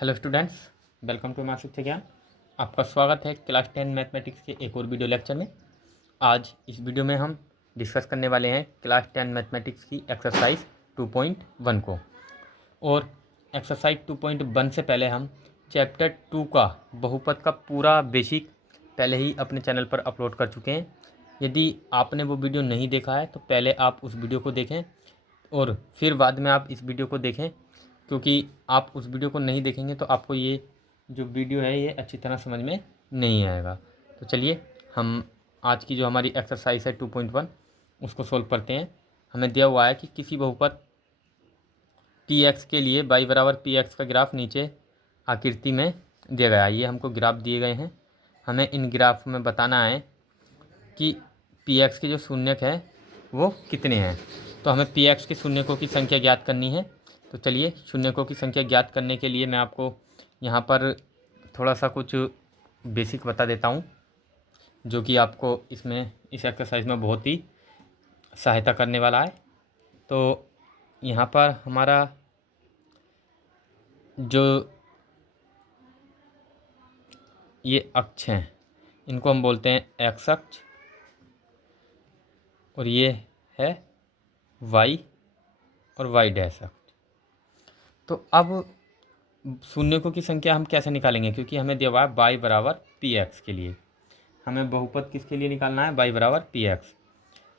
Hello students, welcome to मासिक ज्ञान। आपका स्वागत है क्लास 10 मैथमेटिक्स के एक और वीडियो लेक्चर में। आज इस वीडियो में हम डिस्कस करने वाले हैं क्लास 10 मैथमेटिक्स की एक्सरसाइज 2.1 को। और एक्सरसाइज 2.1 से पहले हम चैप्टर 2 का बहुपद का पूरा बेसिक पहले ही अपने चैनल पर अपलोड कर चुके हैं। यदि आपने वो वीडियो नहीं देखा है तो पहले आप उस वीडियो को देखें और फिर बाद में आप इस वीडियो को देखें, क्योंकि आप उस वीडियो को नहीं देखेंगे तो आपको ये जो वीडियो है ये अच्छी तरह समझ में नहीं आएगा। तो चलिए हम आज की जो हमारी एक्सरसाइज है 2.1 उसको सोल्व करते हैं। हमें दिया हुआ है कि किसी बहुपद पी एक्स के लिए y बराबर पी एक्स का ग्राफ नीचे आकृति में दिया गया है। ये हमको ग्राफ दिए गए हैं। हमें इन ग्राफ में बताना है कि पी एक्स के जो शून्यक है वो कितने हैं। तो हमें पी एक्स के शून्यकों की संख्या ज्ञात करनी है। तो चलिए शून्यकों की संख्या ज्ञात करने के लिए मैं आपको यहाँ पर थोड़ा सा कुछ बेसिक बता देता हूँ, जो कि आपको इसमें इस एक्सरसाइज में बहुत ही सहायता करने वाला है। तो यहाँ पर हमारा जो ये अक्ष हैं इनको हम बोलते हैं एक्स अक्ष, और ये है वाई और वाई डैश अक्ष। तो अब शून्यकों की संख्या हम कैसे निकालेंगे, क्योंकि हमें दिया हुआ है वाई बराबर पी एक्स के लिए। हमें बहुपद किसके लिए निकालना है, वाई बराबर पी एक्स,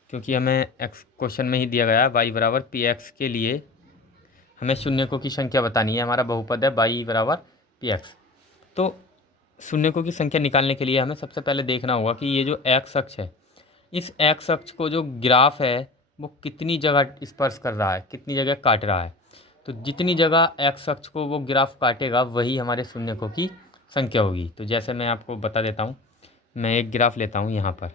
क्योंकि हमें एक्स क्वेश्चन में ही दिया गया है वाई बराबर पी एक्स के लिए हमें शून्यकों की संख्या बतानी है। हमारा बहुपद है वाई बराबर पी एक्स। तो शून्यकों की संख्या निकालने के लिए हमें सबसे पहले देखना होगा कि ये जो एक्स अक्ष है, इस एक्स अक्ष को जो ग्राफ है वो कितनी जगह स्पर्श कर रहा है, कितनी जगह काट रहा है। तो जितनी जगह एक्स अक्ष को वो ग्राफ काटेगा वही हमारे शून्यकों की संख्या होगी। तो जैसे मैं आपको बता देता हूँ, मैं एक ग्राफ लेता हूँ यहाँ पर,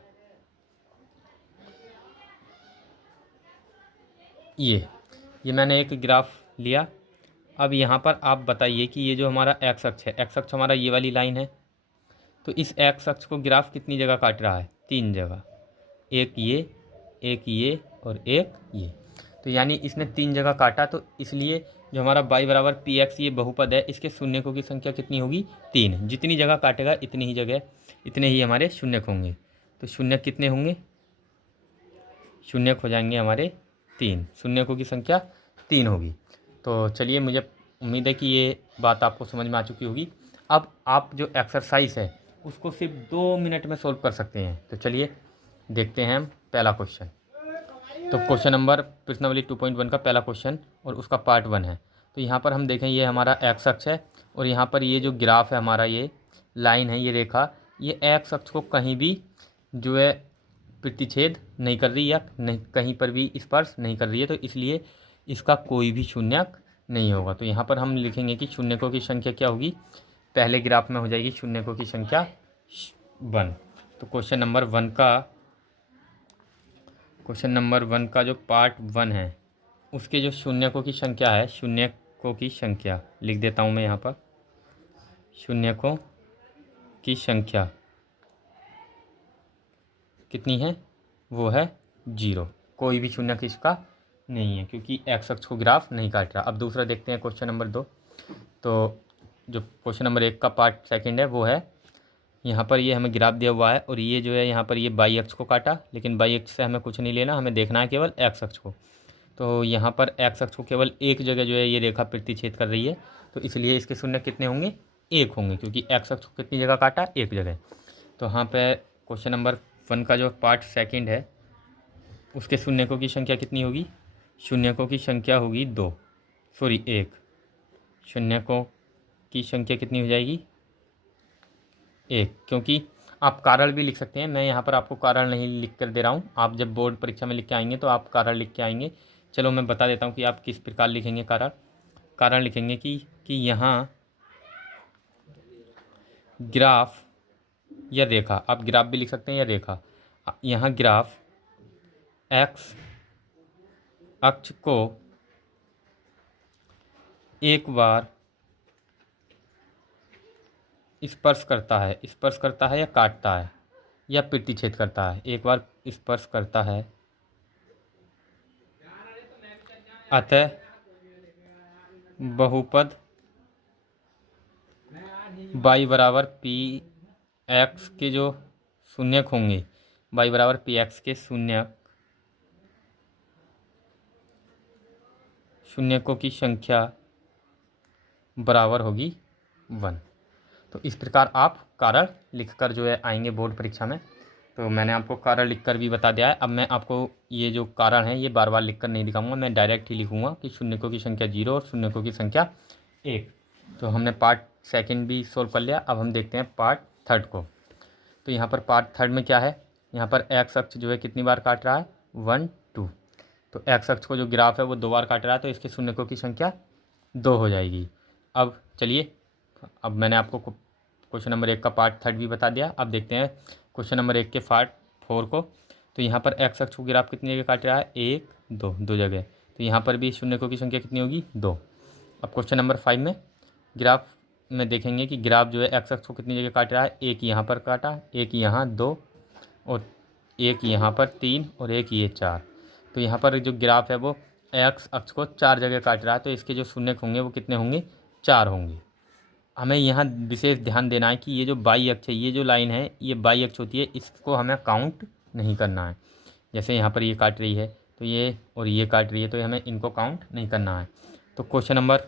ये मैंने एक ग्राफ लिया। अब यहाँ पर आप बताइए कि ये जो हमारा एक्स अक्ष है, एक्स अक्ष हमारा ये वाली लाइन है, तो इस एक्स अक्ष को ग्राफ कितनी जगह काट रहा है, 3 जगह, एक ये और एक ये। तो यानी इसने 3 जगह काटा, तो इसलिए जो हमारा y बराबर पी एक्स ये बहुपद है, इसके शून्यकों की संख्या कितनी होगी, 3। जितनी जगह काटेगा इतनी ही जगह इतने ही हमारे शून्यक होंगे। तो शून्यक कितने होंगे, शून्यक हो जाएंगे हमारे 3, शून्यकों की संख्या 3 होगी। तो चलिए, मुझे उम्मीद है कि ये बात आपको समझ में आ चुकी होगी। अब आप जो एक्सरसाइज है उसको सिर्फ 2 मिनट में सोल्व कर सकते हैं। तो चलिए देखते हैं हम पहला क्वेश्चन। तो क्वेश्चन नंबर प्रश्नावली 2.1 का पहला क्वेश्चन और उसका पार्ट 1 है। तो यहाँ पर हम देखें, ये हमारा एक्स अक्ष है और यहाँ पर ये जो ग्राफ है हमारा, ये लाइन है, ये रेखा, ये एक्स अक्ष को कहीं भी जो है प्रतिच्छेद नहीं कर रही या नहीं कहीं पर भी स्पर्श नहीं कर रही है। तो इसलिए इसका कोई भी शून्यक नहीं होगा। तो यहाँ पर हम लिखेंगे कि शून्यकों की संख्या क्या होगी, पहले ग्राफ में हो जाएगी शून्यकों की संख्या 1। तो क्वेश्चन नंबर 1 का जो पार्ट 1 है उसके जो शून्यकों की संख्या है, शून्यकों की संख्या लिख देता हूँ मैं यहाँ पर, शून्यकों की संख्या कितनी है, वो है 0। कोई भी शून्यक इसका नहीं है क्योंकि एक्स अक्ष को ग्राफ नहीं काट रहा। अब दूसरा देखते हैं क्वेश्चन नंबर 2। तो जो क्वेश्चन नंबर 1 का पार्ट 2 है वो है, यहाँ पर ये हमें ग्राफ दिया हुआ है और ये जो है यहाँ पर ये वाई अक्ष को काटा, लेकिन वाई अक्ष से हमें कुछ नहीं लेना, हमें देखना है केवल एक्स अक्ष को। तो यहाँ पर एक्स अक्ष को केवल एक जगह जो है ये रेखा प्रतिच्छेद कर रही है, तो इसलिए इसके शून्य कितने होंगे, 1 होंगे, क्योंकि एक्स अक्ष को कितनी जगह काटा, एक जगह। तो यहाँ पे क्वेश्चन नंबर 1 का जो पार्ट 2 है उसके शून्यकों की संख्या कितनी होगी, शून्यकों की संख्या होगी 1। शून्यकों की संख्या कितनी हो जाएगी, 1। क्योंकि आप कारण भी लिख सकते हैं, मैं यहाँ पर आपको कारण नहीं लिख कर दे रहा हूँ, आप जब बोर्ड परीक्षा में लिख के आएंगे तो आप कारण लिख के आएंगे। चलो मैं बता देता हूँ कि आप किस प्रकार लिखेंगे कारण लिखेंगे कि यहाँ ग्राफ या रेखा, आप ग्राफ भी लिख सकते हैं या रेखा, यहाँ ग्राफ एक्स अक्ष को एक बार स्पर्श करता है या काटता है या प्रतिच्छेद करता है, एक बार स्पर्श करता है, अतः बहुपद y बराबर पी एक्स के जो शून्यक होंगे, y बराबर पी एक्स के शून्यकों की संख्या बराबर होगी 1। तो इस प्रकार आप कारण लिखकर जो है आएंगे बोर्ड परीक्षा में। तो मैंने आपको कारण लिखकर भी बता दिया है। अब मैं आपको ये जो कारण है ये बार बार लिखकर नहीं दिखाऊंगा, मैं डायरेक्ट ही लिखूंगा कि शून्यकों की संख्या 0 और शून्यकों की संख्या 1। तो हमने पार्ट सेकंड भी सोल्व कर लिया। अब हम देखते हैं पार्ट थर्ड को। तो यहाँ पर पार्ट थर्ड में क्या है, यहाँ पर एक्स अक्ष जो है कितनी बार काट रहा है, 1 2। तो एक्स अक्ष को जो ग्राफ है वो 2 बार काट रहा है, तो इसके शून्यकों की संख्या 2 हो जाएगी। अब चलिए, अब मैंने आपको क्वेश्चन नंबर 1 का पार्ट थर्ड भी बता दिया। अब देखते हैं क्वेश्चन नंबर 1 के पार्ट 4 को। तो यहाँ पर एक्स अक्ष को ग्राफ कितनी जगह काट रहा है, 1 2 2 जगह। तो यहाँ पर भी शून्यकों की संख्या कितनी होगी, 2। अब क्वेश्चन नंबर 5 में ग्राफ में देखेंगे कि ग्राफ जो है एक्स अक्ष को कितनी जगह काट रहा है, एक यहाँ पर काटा, एक यहाँ 2 और एक यहाँ पर 3 और एक ये 4। तो यहाँ पर जो ग्राफ है वो एक्स अक्ष को 4 जगह काट रहा है, तो इसके जो शून्यक होंगे वो कितने होंगे, 4 होंगे। हमें यहाँ विशेष ध्यान देना है कि ये जो बाई अक्ष है, ये जो लाइन है ये बाई अक्ष होती है, इसको हमें काउंट नहीं करना है। जैसे यहाँ पर ये काट रही है तो ये और ये काट रही है, तो हमें इनको काउंट नहीं करना है। तो क्वेश्चन नंबर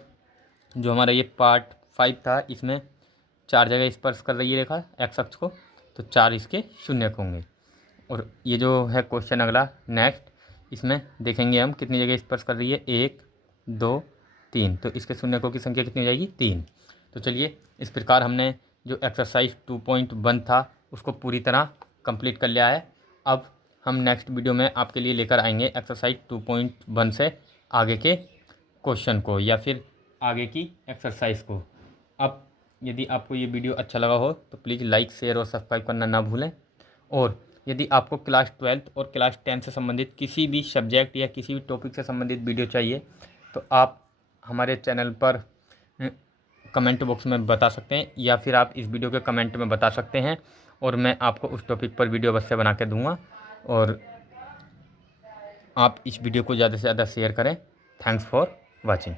जो हमारा ये पार्ट 5 था, इसमें 4 जगह स्पर्श कर रही है रेखा एक्स अक्ष को, तो 4 इसके शून्यक होंगे। और ये जो है क्वेश्चन अगला नेक्स्ट, इसमें देखेंगे हम कितनी जगह स्पर्श कर रही है, 1 2 3। तो इसके शून्यकों की संख्या कितनी हो जाएगी, 3। तो चलिए, इस प्रकार हमने जो एक्सरसाइज 2.1 था उसको पूरी तरह कंप्लीट कर लिया है। अब हम नेक्स्ट वीडियो में आपके लिए लेकर आएंगे एक्सरसाइज 2.1 से आगे के क्वेश्चन को या फिर आगे की एक्सरसाइज को। अब यदि आपको ये वीडियो अच्छा लगा हो तो प्लीज़ लाइक शेयर और सब्सक्राइब करना ना भूलें। और यदि आपको क्लास 12 और क्लास 10 से संबंधित किसी भी सब्जेक्ट या किसी भी टॉपिक से संबंधित वीडियो चाहिए तो आप हमारे चैनल पर कमेंट बॉक्स में बता सकते हैं, या फिर आप इस वीडियो के कमेंट में बता सकते हैं और मैं आपको उस टॉपिक पर वीडियो अवश्य बना के दूंगा। और आप इस वीडियो को ज़्यादा से ज़्यादा शेयर करें। Thanks for watching.